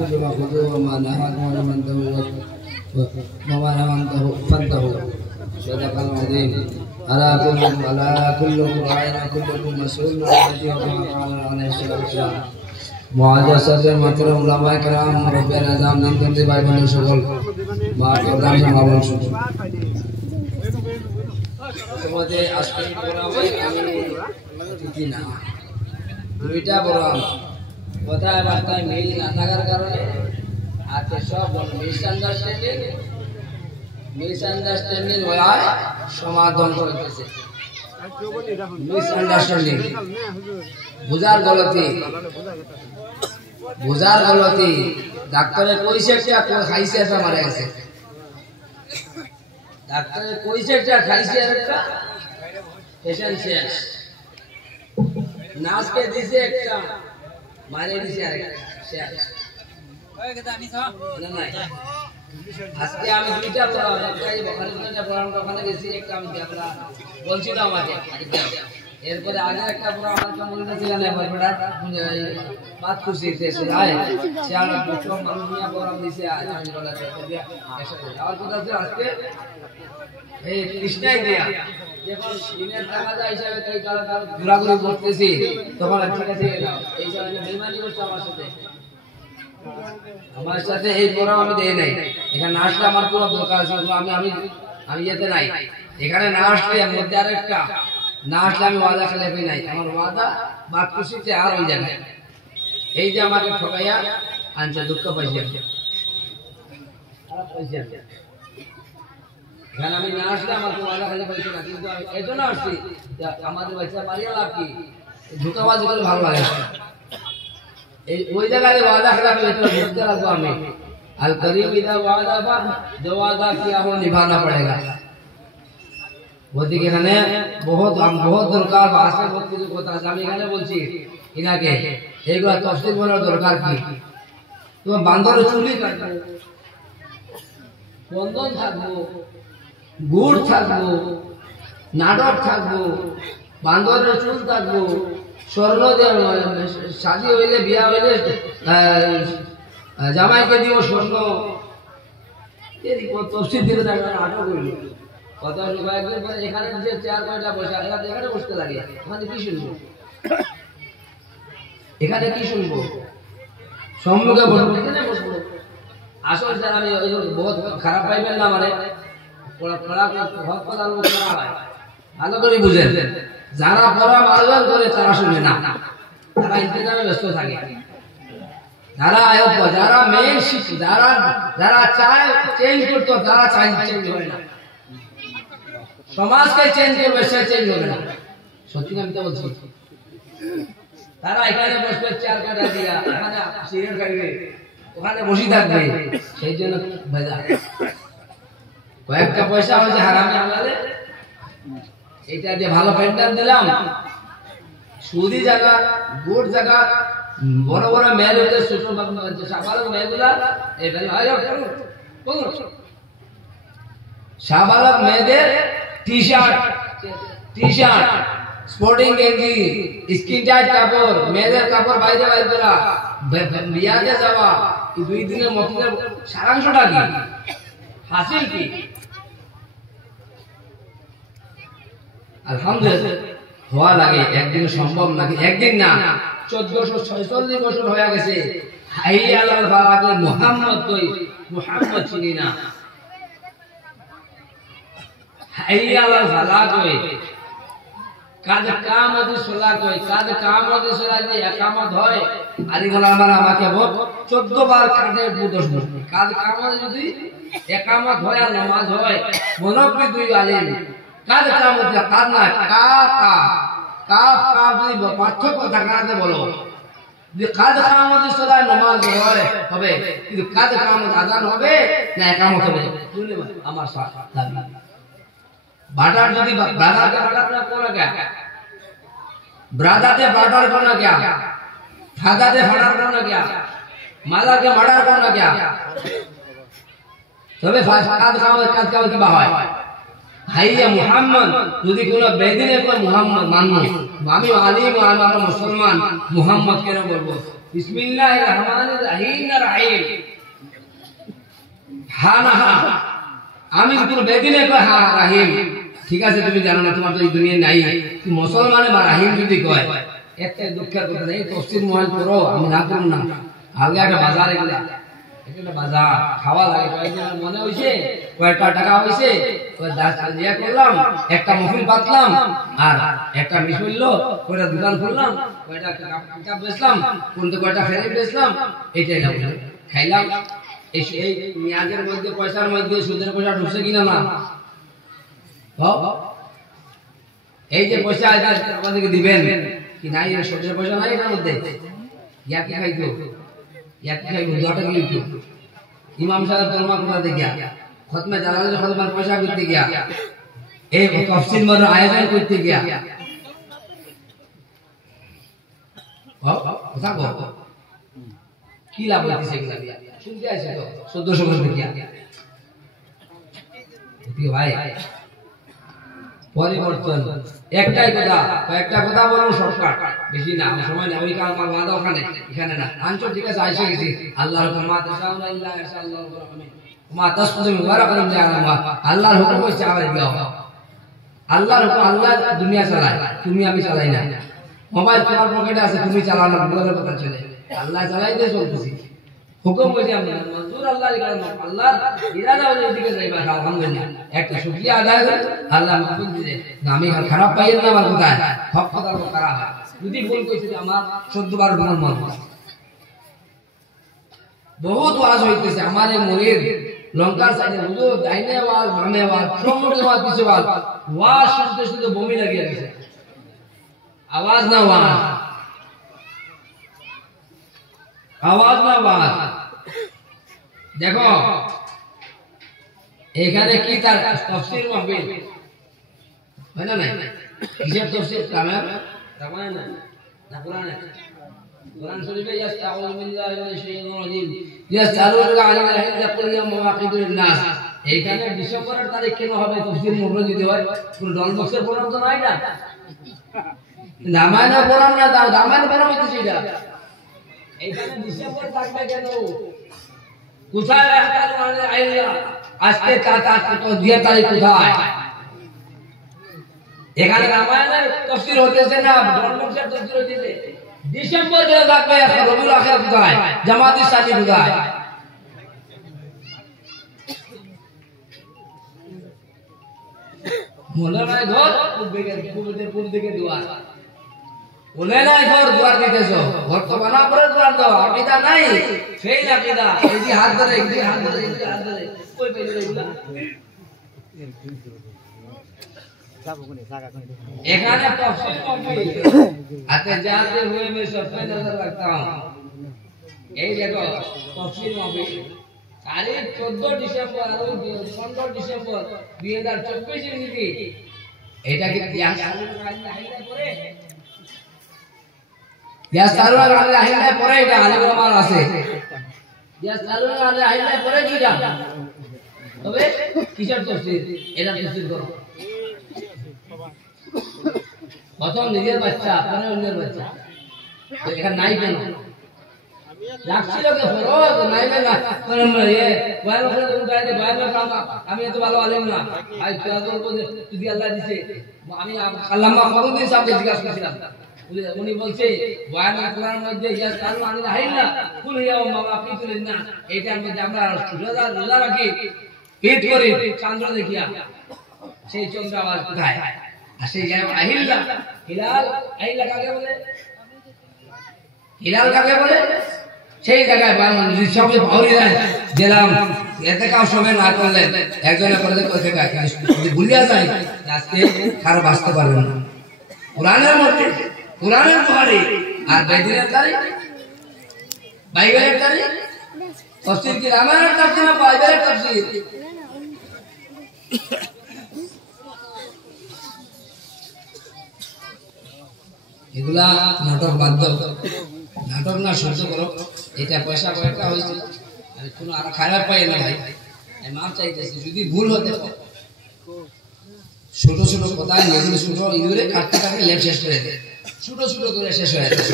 الرسول ما خذوه وما نهاكم عنه وما نهاكم فانتهوا صدق العظيم ألا كلكم راع وكلكم مسؤول عن رعيته كما قال عليه الصلاة والسلام মুআজ্জাজ মাহতারাম উলামায়ে কেরাম রব্বিয়ান আযম নিন্দন্দি ভাই বোন সকল মা প্রধান সমাবেশ শুনুন তোমাদের আজকে প্রোগ্রামে আমি অতিথি না দুইটা প্রোগ্রাম কথায় বার্তায় মিল না থাকার কারণে আজকে সব মিসআন্ডারস্ট্যান্ডিং হয় সমাধান হইতেছে মিসআন্ডারস্ট্যান্ডিং বুঝার গলতি ডাক্তারের কইছে একটা খাইছে একটা মারা গেছে ডাক্তারের কইছে একটা খাইছে আর একটা পেশেন্ট শেষ নাচকে দিছে একটা মারে দিছে আর একটা শেষ ওই কথা আমি সব না নাই আজকে আমি দুইটা পড়া একটাই বখারিটা পড়ানোর ওখানে গেছি একটা আমি আমরা বলছি না আমাকে এরপরে আগে একটা পড়া আমার কমুনিটি ছিল না বড়টা বাত খুশি এসে আয় চালা সব মানুষ নিয়ে পড়া দিছে আমি বলাতে আর কথা আছে আজকে এই কৃষ্ণাই দেয়া যখন দিনের টাকা হিসাবে কই কারণ ঘোরাঘুরি করতেছি তখন ঠিক আছে এই সময় বেইমানি করছে আমার সাথে এই পড়া আমি দেই নাই এখানে না আসলে আমার পুরো দরকার আছে আমি যেতে নাই এখানে না আসলে এর মধ্যে আরেকটা না আসলে আমি ওয়াদা খেলাফি নাই আমার ওয়াদা বাদ খুশিতে আর ওই জায়গায় এই যে আমাকে ঠকাইয়া আনছে দুঃখ পাইছে এখানে আমি না আসলে আমার ওয়াদা খেলে পাইছে না কিন্তু এই জন্য আসছি আমাদের বাচ্চা মারিয়া লাভ কি ধোকাবাজি করে ভালো লাগে এই ওই জায়গায় ওয়াদা খেলাফি এটা বুঝতে লাগবো আমি আল করিম ইদা ওয়াদা বা जो वादा किया हो निभाना पड़ेगा ওদিকে এখানে বহুত দরকার ভাষা বহুত কিছু কথা আছে আমি এখানে বলছি ইনাকে এইগুলা তফসিল বলার দরকার কি তোমার বান্দরের চুলি কাটবো বন্ধন থাকবো গুড় থাকবো নাটক থাকবো বান্দরের চুল থাকবো স্বর্ণ শাদি হইলে বিয়া হইলে জামাইকে দিব স্বর্ণ তফসিল দিলে নাটক হইল কথা এখানে যে চেয়ার কয়টা বসে এখানে বসতে লাগে এখানে কি শুনবো সম্মুখে বসবো এখানে বসবো আসল স্যার আমি বহুত খারাপ পাইবেন না মানে ভালো করে বুঝেন যারা পড়া মারবার করে তারা শুনে না তারা ইন্তজামে ব্যস্ত থাকে যারা মেন যারা চায় চেঞ্জ করতো তারা চেঞ্জ হয় না সমাজকে চেঞ্জ করবে সে চেঞ্জ হবে না সত্যি আমি তো বলছি তারা এখানে বসবে চার কাটা দিয়া এখানে সিরিয়াল খাইবে ওখানে বসে থাকবে সেই জন্য ভেজা কয়েকটা পয়সা হয়েছে হারামি আমাদের এটা দিয়ে ভালো প্যান্ডেল দিলাম সুদি জায়গা গুড় জায়গা বড় বড় মেয়ের হইতে ছোট সাবালক মেয়েগুলা সাবালক মেয়েদের টি শার্ট স্পোর্টিং গেঞ্জি স্কিন টাইট কাপড় মেয়েদের কাপড় বাইরে করা বিয়াতে যাওয়া এই দুই দিনের মধ্যে সারাংশটা কি হাসিল কি আলহামদুলিল্লাহ হওয়া লাগে একদিন সম্ভব নাকি একদিন না 1446 বছর হয়ে গেছে হাইয়া আলাল ফালাকে মুহাম্মদ চিনি না হাইয়া আলাল ফালাক কই কাদ কামত সলা কই কাদ কামত সলা যে একামত হয় আদি গোলামারা আমাকে 14 বার কাদের বুদস কাদ কামত যদি একামত হয় আর নামাজ হয় মনব্বি দুই আলিম কাদ কামত কাদ না কাফ যদি পার্থক্য দেখাতে বলো যে কাদ কামত সলা নামাজ হবে কিন্তু কাদ কামত আযান হবে না একামত হবে আমার সাথে দাবি बाटर যদি ब्रदर के बाटर ना कोना क्या ब्रदर के बाटर कोना क्या फादर के फादर कोना क्या माला के मर्डर कोना क्या তবে ফাকাদ কাজ কি বা হয় হাইয়া মুহাম্মদ যদি কোন বেদিনে কই মুহাম্মদ মানবো আমি আলিম আমরা মুসলমান মুহাম্মদ কেন বলবো বিসমিল্লাহির রহমানির রহিম না রাহিম হা না হা আমি কোনো বেদিনে কয় হা রাহিম ঠিক আছে তুমি জানো না তোমার তো এই দুনিয়ায় নাই তুমি মুসলমানে বা রাহিম যদি কয় এতে দুঃখের কথা নেই তফসির মহল করো আমি না করব না আগে একটা বাজার এগুলা একটা বাজার খাওয়া লাগে কয়েকদিন মনে হইছে কয়টা টাকা হইছে ওই 10 দিয়া করলাম একটা মহফিল বাতলাম আর একটা মিস হইলো কয়টা দোকান খুললাম কয়টা কাপ বেচলাম কোনটা কয়টা ফেরে বেচলাম এটাই না খাইলাম এই মেয়াদের মধ্যে পয়সার মধ্যে সুদের পয়সা ঢুকছে কিনা না এই যে পয়সা আমাদেরকে দিবেন কি নাই এর সুদের পয়সা নাই এর মধ্যে ইয়া কি খাইতো ইয়া কি খাইতো দুটা কি ইমাম সাহেব তরমা করতে গিয়া খতমে জালালের খতমার পয়সা করতে গিয়া এই তাফসীর মার আয়োজন করতে গিয়া কথা কও কি লাভ হইছে এগুলা দিয়া শুনতে আইছে তো 1400 বছর দিয়া প্রিয় ভাই পরিবর্তন একটাই কথা কয়েকটা কথা বলবো শর্টকাট বেশি না সময় না ওই কাল মাদা ওখানে এখানে না আনসার ঠিক আছে আইসা গেছি আল্লাহর হুকুম মা তাশাউনা ইল্লা ইনশাআল্লাহ মা তাসফুজু মুবারাকাতুন জাআলামা আল্লাহর হুকুম হইছে আবার দাও আল্লাহর হুকুম আল্লাহ দুনিয়া চালায় তুমি আমি চালাই না মোবাইল তোমার পকেটে আছে তুমি চালাও না গুগলের কথা চলে আল্লাহ চালাই দিয়ে চলতেছি হুকুম হইছে আমরা মঞ্জুর আল্লাহর কারণে আল্লাহ ইরাদা হলে এদিকে যাইবা আলহামদুলিল্লাহ একটা শুকরিয়া আদায় করে আল্লাহ মাফুল দিলে না আমি খারাপ পাইয়েন না আমার কথা হক কথা খারাপ যদি ভুল কইছি আমার 14 বার গুনাহ মাফ বহুত ওয়াজ হইতেছে আমার এই মুরিদ লঙ্কার সাইডে হুজুর ডাইনে ওয়াজ বামে ওয়াজ সম্মুখে ওয়াজ পিছে ওয়াজ শুনতে শুনতে বমি লাগিয়ে গেছে আওয়াজ না ওয়াজ আওয়াজ না ওয়াজ দেখো এখানে কি তার তাফসীর মাহফিল হয় না নাই কিসের তাফসীর রামায়ণ না কোরআন শরীফে ইস্তাউযু বিল্লাহি মিনাশ শাইতানির রাজীম ইয়াসআলুকা আনিল হিজ্জা কুল ইয়াউম মাওয়াকিতুন নাস এইখানে ডিসেম্বরের তারিখ কেন হবে তাফসীর মুহররম যদি হয় কোন ডল বক্সের প্রোগ্রাম তো নাই না রামায়ণ প্রোগ্রাম না দাও রামায়ণ বের হইতেছে এটা এইখানে ডিসেম্বর থাকবে কেন কোথায় রাখতাল মানে আইলা আজকে তো 2 তারিখ কোথায় এখানে রামায়ণের তাফসীর হতেছে না ধর্মবংশের তাফসীর হতেছে ডিসেম্বর গেলে থাকবে রবিউল আখির কোথায় জামাতের সাথে কোথায় মনে নাই ঘর পূর্ব দিকে দুয়ার মনে নাই ঘর দুয়ার দিতেছ ঘর তো বানা পরে দুয়ার দাও আকীদা নাই সেই আকীদা এই হাত ধরে এই হাত ধরে এই হাত ধরে কই পেলে এগুলা এখানে তাফসীর মাহফিল আতে जाते हुए मैं सब पे नजर रखता हूं এই দেখো তাফসীর মাহফিল তারিখ 14 ডিসেম্বর আর 15 ডিসেম্বর 2024 এর নীতি এটা কি ইতিহাস পরে ইয়া সারওয়ার আল্লাহ আল্লাহ পরে এটা আলেম ওলামার আছে ইয়া সারওয়ার আল্লাহ আল্লাহ পরে কিটা তবে কিসের তাফসীর এটা তাফসীর করো প্রথম নিজের বাচ্চা পরে অন্যের বাচ্চা এখানে নাই কেন রাখছিল কে ফরজ নাই না পরে এ বয়ান করে তুমি গাইতে বয়ান করলাম আমি এত ভালো আলেম না আই তোর বলে যদি আল্লাহ দিছে আমি আল্লামা ফরুদ্দিন সাহেবকে জিজ্ঞাসা করেছিলাম উনি বলছে বয়ান কোরআনের মধ্যে ইয়া কারণ আমি নাই না কুল ইয়া মাওয়াকিতুল নাস এইটার মধ্যে আমরা রোজা রাখি ঈদ করি চন্দ্র দেখিয়া সেই চন্দ্র আওয়াজ কোথায় আসে যায় আহিল্লা হিলাল আহিল্লা কাকে বলে হিলাল কাকে বলে সেই জায়গায় সবে ভাউরি যায় গেলাম এতে কাউ সময় না করলে একজনে করে কোথা থেকে যদি ভুলিয়া যায় আজকে আর বাঁচতে পারবে না কোরআনের মধ্যে কোরআনের বুখারী আর বাইবেলের তারিখ বাইবেলের তারিখ তাফসীর কি রামায়ণের তাফসীর না বাইবেলের তাফসীর এগুলা নাটক বাদ দাও নাটক না সহ্য করো এটা পয়সা কয়েকটা হয়েছে কোনো আর খারাপ পাই না ভাই আমি মাপ চাইতেছি যদি ভুল হতে ছোট ছোট কথা নিজের ছোট ইউরে কাটতে কাটতে লেট শেষ করে দেয় ছোট ছোট করে শেষ হয়ে যায়